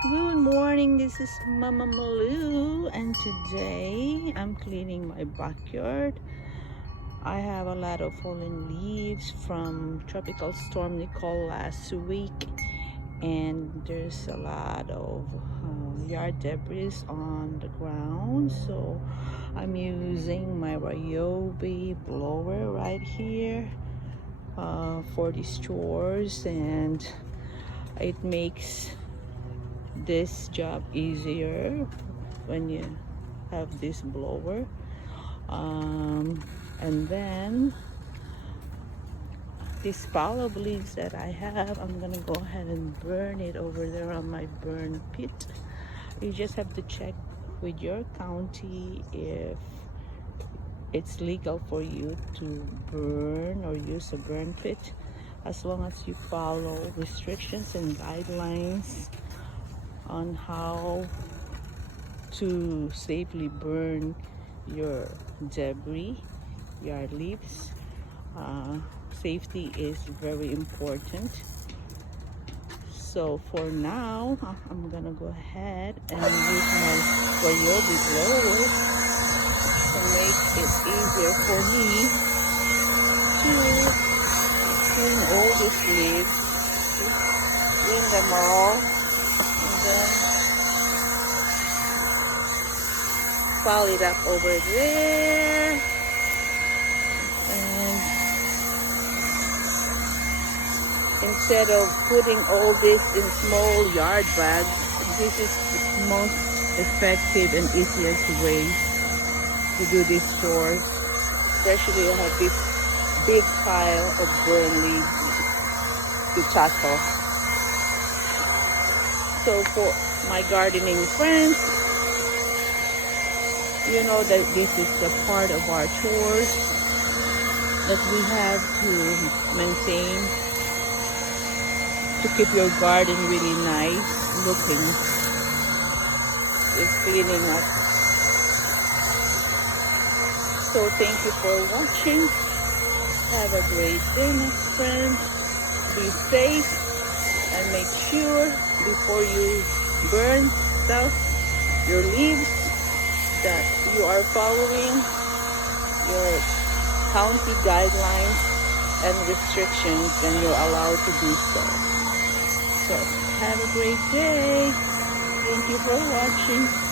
Good morning, this is Mama Malou, and today I'm cleaning my backyard. I have a lot of fallen leaves from Tropical Storm Nicole last week, and there's a lot of yard debris on the ground, so I'm using my Ryobi blower right here for these chores, and it makes this job easier when you have this blower. And then this pile of leaves that I have, I'm gonna go ahead and burn it over there on my burn pit. You just have to check with your county if it's legal for you to burn or use a burn pit, as long as you follow restrictions and guidelines on how to safely burn your debris, your leaves. Safety is very important. So for now, I'm gonna go ahead and use my Ryobi blower to make it easier for me to clean all these leaves, clean them all, and then pile it up over there. And instead of putting all this in small yard bags, this is the most effective and easiest way to do this chore. Especially I have this big pile of burn leaves to tackle. So for my gardening friends, you know that this is a part of our chores that we have to maintain to keep your garden really nice looking. It's cleaning up. So thank you for watching. Have a great day, my friends. Be safe and make sure before you burn stuff, your leaves, that you are following your county guidelines and restrictions, and you're allowed to do so. So have a great day. Thank you for watching.